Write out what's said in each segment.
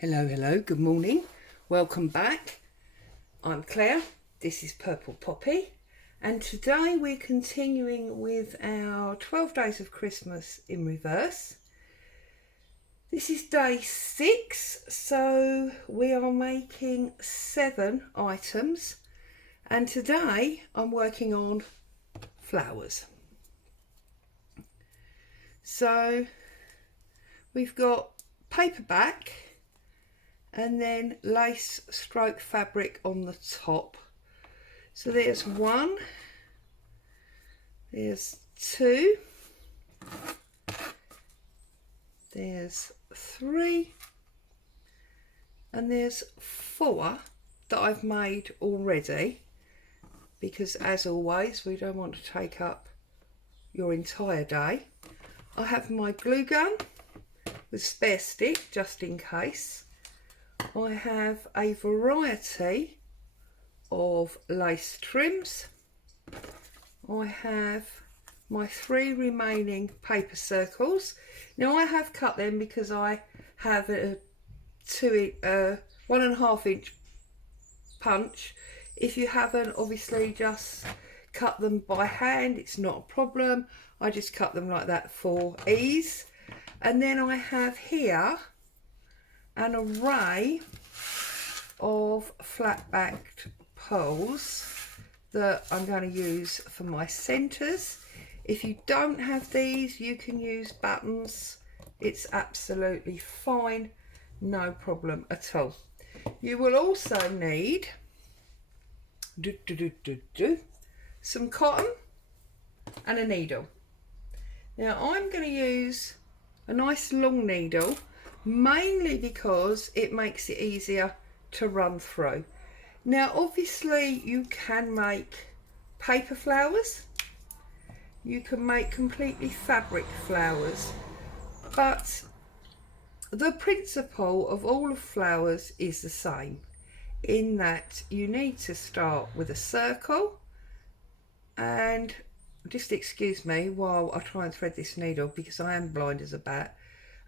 Hello, good morning. Welcome back. I'm Claire. This is Purple Poppy. And today we're continuing with our 12 Days of Christmas in reverse. This is day 6, so we are making 7 items. And today I'm working on flowers. So we've got paperback and then lace stroke fabric on the top. So there's 1, there's 2, there's 3, and there's 4 that I've made already, because as always we don't want to take up your entire day. I have my glue gun with spare stick just in case. I have a variety of lace trims. I have my 3 remaining paper circles. Now I have cut them because I have a 1.5 inch punch. If you haven't, obviously just cut them by hand, it's not a problem. I just cut them like that for ease. And then I have here an array of flat-backed pearls that I'm going to use for my centres. If you don't have these, you can use buttons. It's absolutely fine, no problem at all. You will also need some cotton and a needle. Now I'm going to use a nice long needle, mainly because it makes it easier to run through. Now obviously you can make paper flowers, you can make completely fabric flowers, but the principle of all of flowers is the same, in that you need to start with a circle. And just excuse me while I try and thread this needle, because I am blind as a bat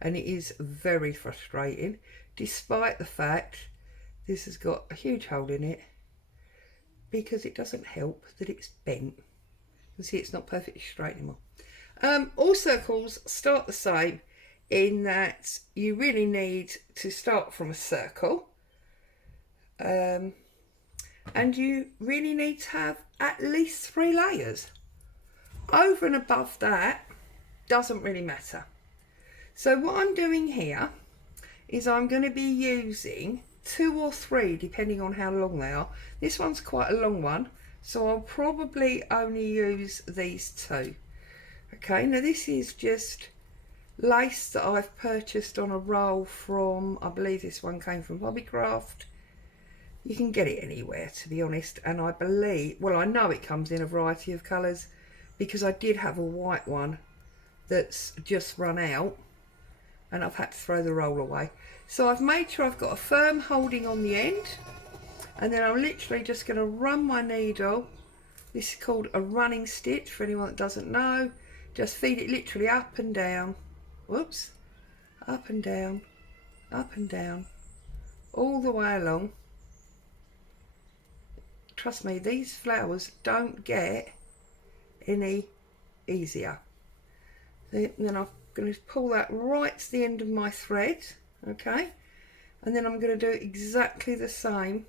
and it is very frustrating, despite the fact this has got a huge hole in it, because it doesn't help that it's bent. You can see it's not perfectly straight anymore. All circles start the same, in that you really need to start from a circle, and you really need to have at least 3 layers. Over and above that doesn't really matter. So what I'm doing here is I'm going to be using 2 or 3 depending on how long they are. This one's quite a long one, so I'll probably only use these 2. Okay, now this is just lace that I've purchased on a roll from, I believe this one came from Hobbycraft. You can get it anywhere, to be honest, and I believe, well, I know it comes in a variety of colours, because I did have a white one that's just run out and I've had to throw the roll away. So I've made sure I've got a firm holding on the end, and then I'm literally just going to run my needle. This is called a running stitch for anyone that doesn't know. Just feed it literally up and down, whoops, up and down, all the way along. Trust me, these flowers don't get any easier. Then I'm going to pull that right to the end of my thread, okay, and then I'm going to do exactly the same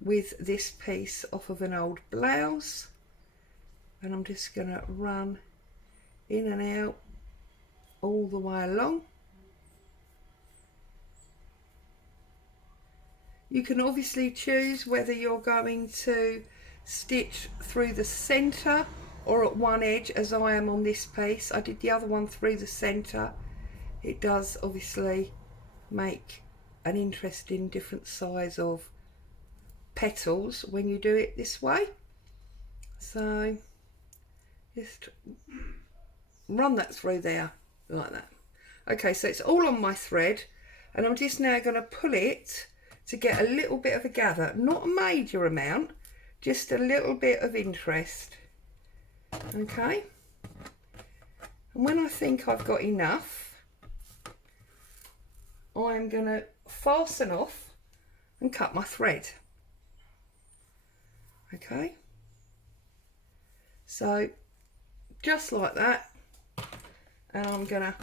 with this piece off of an old blouse, and I'm just going to run in and out all the way along. You can obviously choose whether you're going to stitch through the centre or at one edge, as I am on this piece. I did the other one through the centre. It does obviously make an interesting different size of petals when you do it this way. So just run that through there like that. Okay, so it's all on my thread, and I'm just now going to pull it to get a little bit of a gather, not a major amount, just a little bit of interest. Okay, and when I think I've got enough, I'm going to fasten off and cut my thread. Okay, so just like that, and I'm going to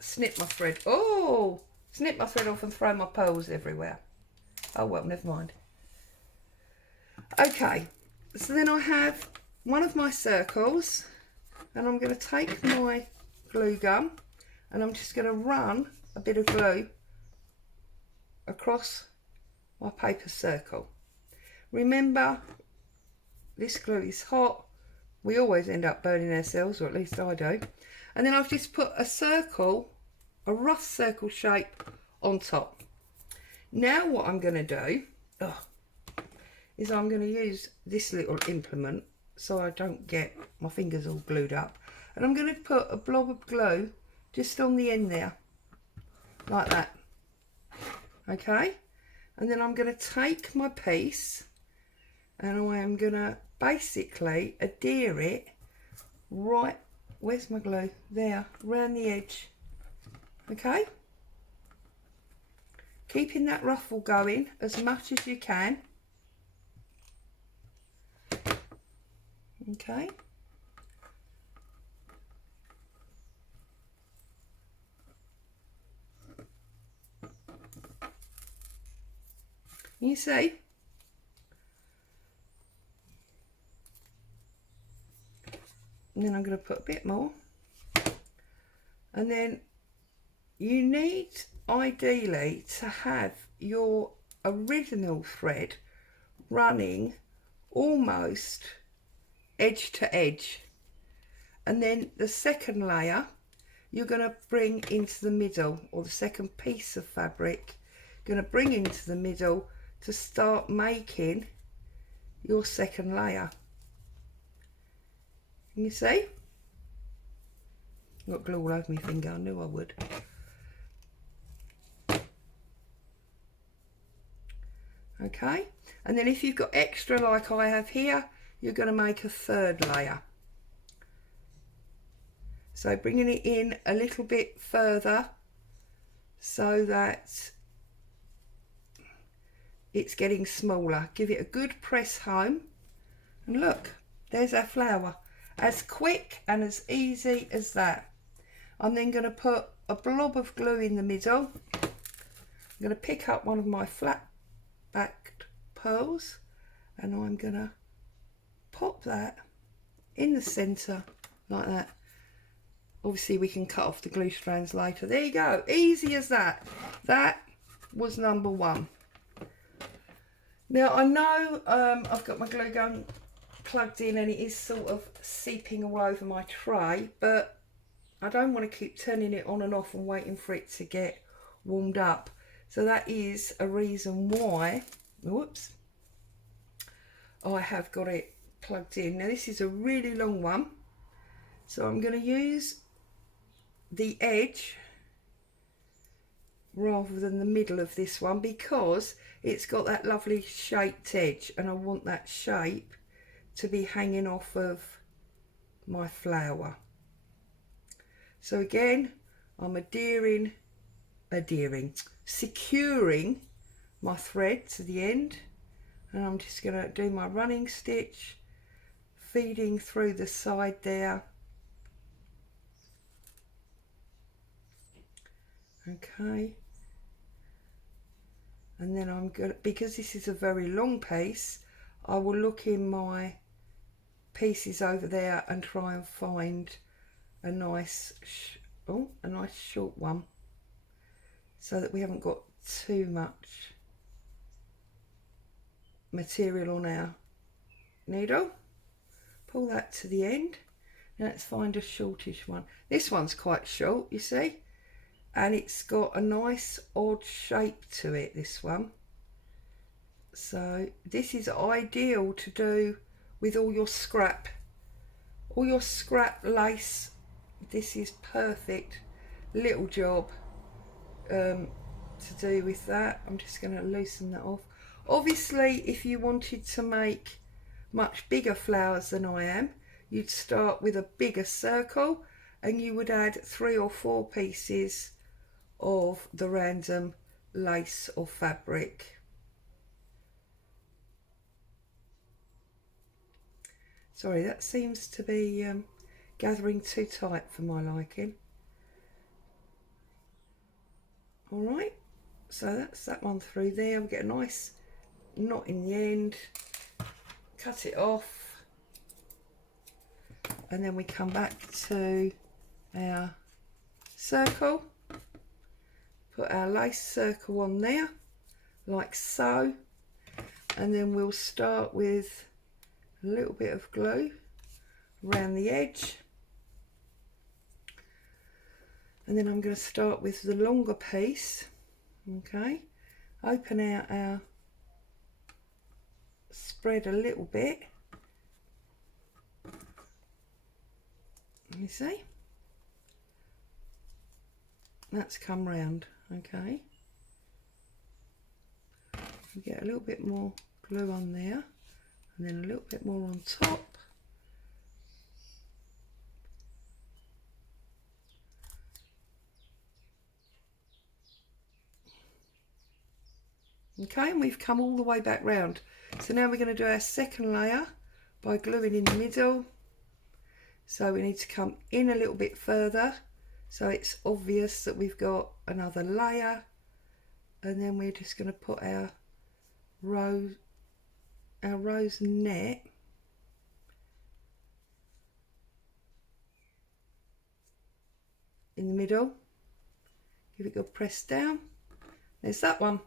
snip my thread. Oh, snip my thread off and throw my pearls everywhere. Oh well, never mind. Okay, so then I have one of my circles, and I'm going to take my glue gun and I'm just going to run a bit of glue across my paper circle. Remember, this glue is hot. We always end up burning ourselves, or at least I do. And then I've just put a circle, a rough circle shape on top. Now what I'm going to do is I'm going to use this little implement so I don't get my fingers all glued up. And I'm going to put a blob of glue just on the end there, like that. Okay? And then I'm going to take my piece and I am going to basically adhere it right, where's my glue? There, around the edge. Okay? Keeping that ruffle going as much as you can. Okay? You see? And then I'm going to put a bit more. And then you need ideally to have your original thread running almost edge to edge. And then the second layer you're going to bring into the middle, or the second piece of fabric going to bring into the middle to start making your second layer. Can you see? Got glue all over my finger, I knew I would. Okay, and then if you've got extra like I have here, you're going to make a third layer. So bringing it in a little bit further so that it's getting smaller. Give it a good press home, and look, there's our flower. As quick and as easy as that. I'm then going to put a blob of glue in the middle. I'm going to pick up one of my flat backed pearls and I'm going to pop that in the centre like that. Obviously we can cut off the glue strands later. There you go, easy as that. That was number one. Now I know I've got my glue gun plugged in and it is sort of seeping all over my tray, but I don't want to keep turning it on and off and waiting for it to get warmed up. So that is a reason why, whoops, I have got it plugged in. Now this is a really long one, so I'm going to use the edge rather than the middle of this one because it's got that lovely shaped edge and I want that shape to be hanging off of my flower. So again, I'm securing my thread to the end, and I'm just going to do my running stitch, feeding through the side there. Okay. And then I'm going to, because this is a very long piece, I will look in my pieces over there and try and find a nice short one so that we haven't got too much material on our needle. Pull that to the end. Now let's find a shortish one. This one's quite short, you see, and it's got a nice odd shape to it, this one. So this is ideal to do with all your scrap lace. This is perfect little job to do with that. I'm just going to loosen that off. Obviously if you wanted to make much bigger flowers than I am, you'd start with a bigger circle and you would add 3 or 4 pieces of the random lace or fabric. Sorry, that seems to be gathering too tight for my liking. Alright, so that's that one through there. We get a nice knot in the end, cut it off, and then we come back to our circle, put our lace circle on there like so, and then we'll start with a little bit of glue around the edge, and then I'm going to start with the longer piece. Okay, open out our spread a little bit, you see that's come round. Okay, we get a little bit more glue on there and then a little bit more on top. Okay, and we've come all the way back round. So now we're going to do our second layer by gluing in the middle. So we need to come in a little bit further so it's obvious that we've got another layer, and then we're just going to put our rose net in the middle. Give it a good press down. There's that one.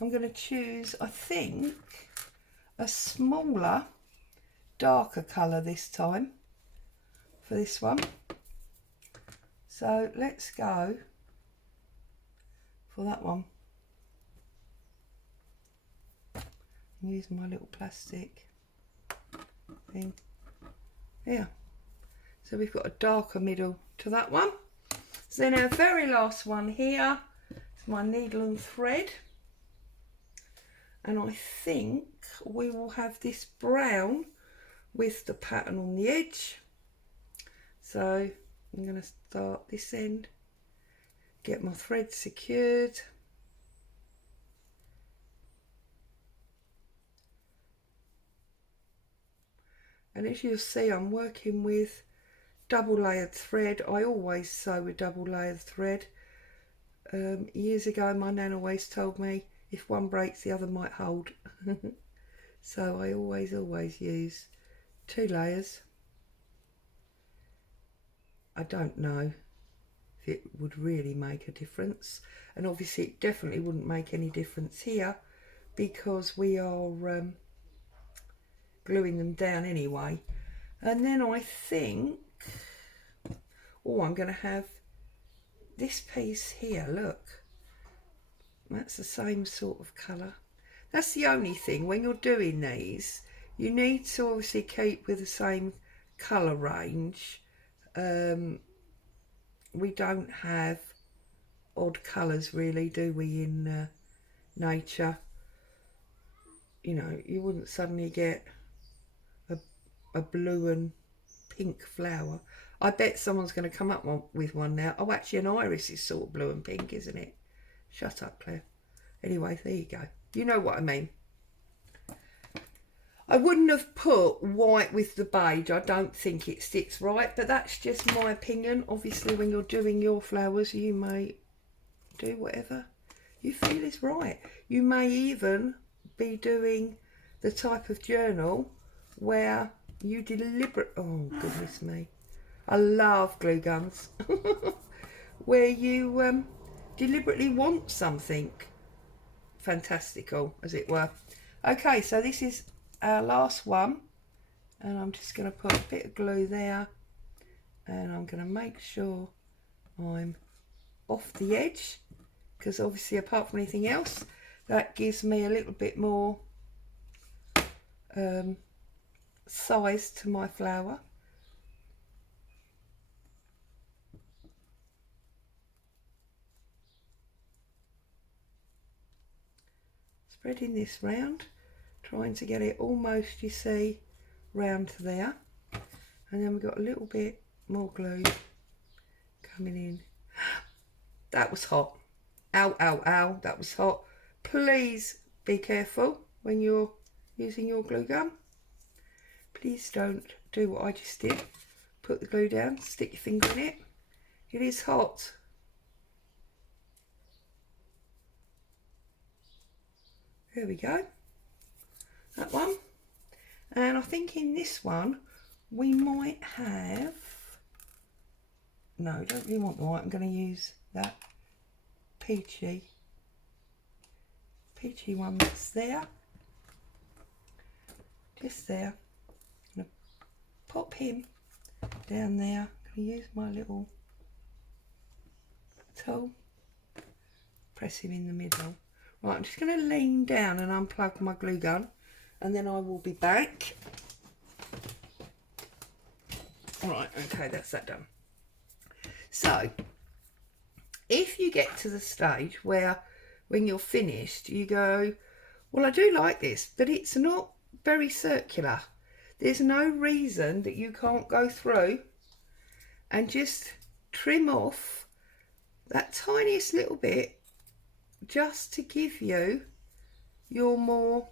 I'm going to choose, I think, a smaller, darker colour this time for this one. So let's go for that one. Use my little plastic thing. Yeah. So we've got a darker middle to that one. So then our very last one here is my needle and thread. And I think we will have this brown with the pattern on the edge. So I'm going to start this end, get my thread secured. And as you'll see, I'm working with double layered thread. I always sew with double layered thread. Years ago, my nan always told me if one breaks, the other might hold. So I always use 2 layers. I don't know if it would really make a difference, and obviously it definitely wouldn't make any difference here because we are gluing them down anyway. And then I think, oh, I'm going to have this piece here, look, that's the same sort of colour. That's the only thing, when you're doing these, you need to obviously keep with the same colour range. We don't have odd colours really, do we, in nature? You know, you wouldn't suddenly get a blue and pink flower. I bet someone's going to come up with one now. Oh, actually an iris is sort of blue and pink, isn't it? Shut up, Claire. Anyway, there you go. You know what I mean. I wouldn't have put white with the beige. I don't think it sits right, but that's just my opinion. Obviously, when you're doing your flowers, you may do whatever you feel is right. You may even be doing the type of journal where you oh goodness me, I love glue guns. Where you deliberately want something fantastical, as it were. Okay, so this is our last one, and I'm just going to put a bit of glue there, and I'm going to make sure I'm off the edge, because obviously apart from anything else, that gives me a little bit more size to my flower. Spreading this round, trying to get it almost, you see, round to there, and then we've got a little bit more glue coming in. That was hot. Ow, ow, ow, that was hot. Please be careful when you're using your glue gun. Please don't do what I just did. Put the glue down, stick your finger in it. It is hot. There we go. That one. And I think in this one we might have, no, I don't really want the white. I'm going to use that peachy one that's there. Just there. I'm going to pop him down there. I'm going to use my little tool. Press him in the middle. Right, I'm just going to lean down and unplug my glue gun, and then I will be back. Alright, okay, that's that done. So, if you get to the stage where when you're finished, you go, well, I do like this, but it's not very circular. There's no reason that you can't go through and just trim off that tiniest little bit just to give you your more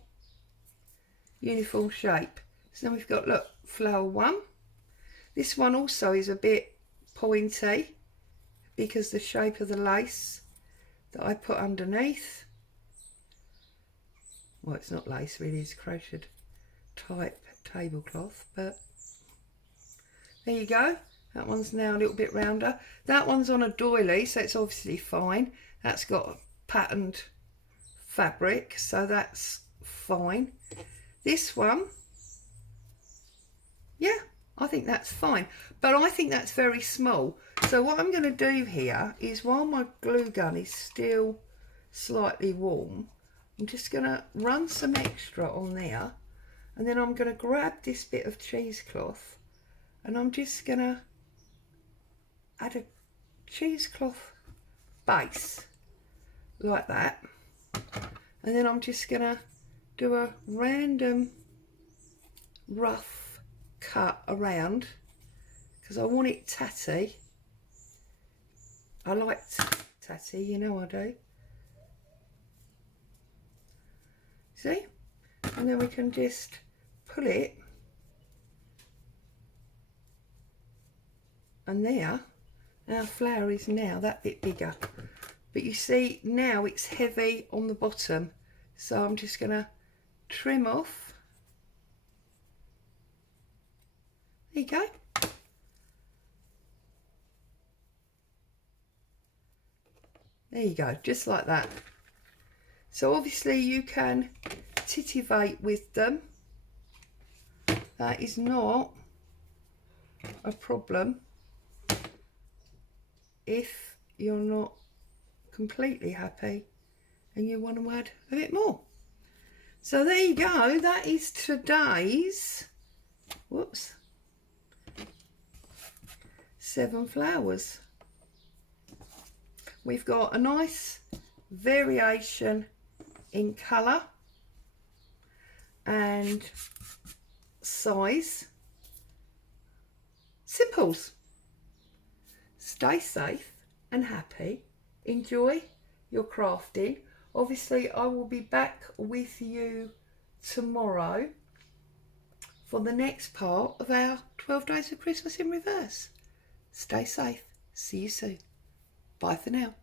uniform shape. So then we've got, look, flower one. This one also is a bit pointy because the shape of the lace that I put underneath, well, it's not lace really, it's crocheted type tablecloth, but there you go. That one's now a little bit rounder. That one's on a doily, so it's obviously fine. That's got patterned fabric, so that's fine. This one, yeah, I think that's fine, but I think that's very small. So what I'm going to do here is, while my glue gun is still slightly warm, I'm just going to run some extra on there, and then I'm going to grab this bit of cheesecloth and I'm just going to add a cheesecloth base like that, and then I'm just going to do a random rough cut around because I want it tatty. I like tatty, you know I do. See? And then we can just pull it, and there, our flower is now that bit bigger. But you see, now it's heavy on the bottom, so I'm just going to trim off. There you go. There you go, just like that. So obviously you can titivate with them. That is not a problem if you're not completely happy and you want to add a bit more. So there you go, that is today's, whoops, 7 flowers. We've got a nice variation in colour and size. Simples. Stay safe and happy. Enjoy your crafting. Obviously I will be back with you tomorrow for the next part of our 12 Days of Christmas in Reverse. Stay safe. See you soon. Bye for now.